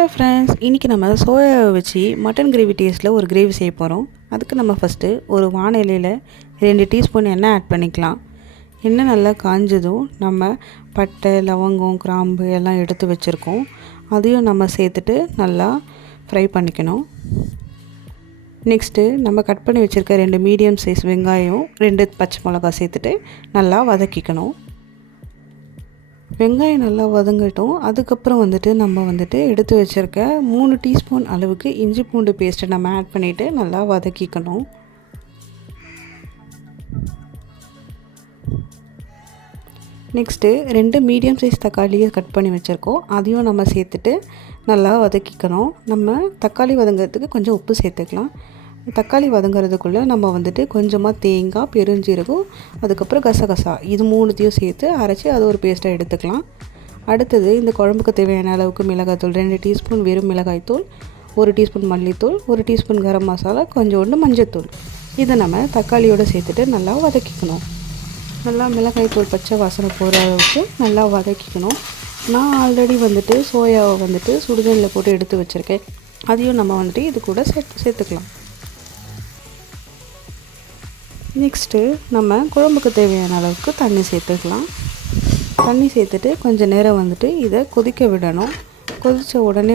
Hello friends, இன்றைக்கி நம்ம சோயாவை வச்சு மட்டன் கிரேவி டேஸ்ட்டில் ஒரு கிரேவி செய்ய போகிறோம். அதுக்கு நம்ம ஃபஸ்ட்டு ஒரு வாணலியில் 2 டீஸ்பூன் எண்ணெய் ஆட் பண்ணிக்கலாம். எண்ணெய் நல்லா காஞ்சதும் நம்ம பட்டை, லவங்கம், கிராம்பு எல்லாம் எடுத்து வச்சுருக்கோம். அதையும் நம்ம சேர்த்துட்டு நல்லா ஃப்ரை பண்ணிக்கணும். நெக்ஸ்ட்டு நம்ம கட் பண்ணி வச்சுருக்க 2 மீடியம் சைஸ் வெங்காயம், 2 பச்சை மிளகாய் சேர்த்துட்டு நல்லா வதக்கிக்கணும். வெங்காயம் நல்லா வதங்கட்டும். அதுக்கப்புறம் நம்ம எடுத்து வச்சுருக்க 3 டீஸ்பூன் அளவுக்கு இஞ்சி பூண்டு பேஸ்ட்டை நம்ம ஆட் பண்ணிவிட்டு நல்லா வதக்கிக்கணும். நெக்ஸ்ட்டு 2 மீடியம் சைஸ் தக்காளியை கட் பண்ணி வச்சுருக்கோம். அதையும் நம்ம சேர்த்துட்டு நல்லா வதக்கிக்கணும். நம்ம தக்காளி வதங்கிறதுக்கு கொஞ்சம் உப்பு சேர்த்துக்கலாம். தக்காளி வதங்கிறதுக்குள்ளே நம்ம கொஞ்சமாக தேங்காய், பெருஞ்சீரகம், அதுக்கப்புறம் கசகசா இது 3த்தையும் சேர்த்து அரைச்சி அது ஒரு பேஸ்ட்டாக எடுத்துக்கலாம். அடுத்தது இந்த குழம்புக்கு தேவையான அளவுக்கு மிளகாய்த்தூள் 2 டீஸ்பூன் வெறும் மிளகாய்த்தூள், 1 டீஸ்பூன் மல்லித்தூள், 1 டீஸ்பூன் கரம் மசாலா, கொஞ்சோண்டு மஞ்சத்தூள். இதை நம்ம தக்காளியோடு சேர்த்துட்டு நல்லா வதக்கிக்கணும். நல்லா மிளகாய்த்தூள் பச்சை வாசனை போகிற அளவுக்கு நல்லா வதக்கிக்கணும். நான் ஆல்ரெடி சோயாவை சுடுதண்ணில் போட்டு எடுத்து வச்சுருக்கேன். அதையும் நம்ம இது கூட சேர்த்துக்கலாம். நெக்ஸ்ட்டு நம்ம குழம்புக்கு தேவையான அளவுக்கு தண்ணி சேர்த்துக்கலாம். தண்ணி சேர்த்துட்டு கொஞ்சம் நேரம் இதை கொதிக்க விடணும். கொதித்த உடனே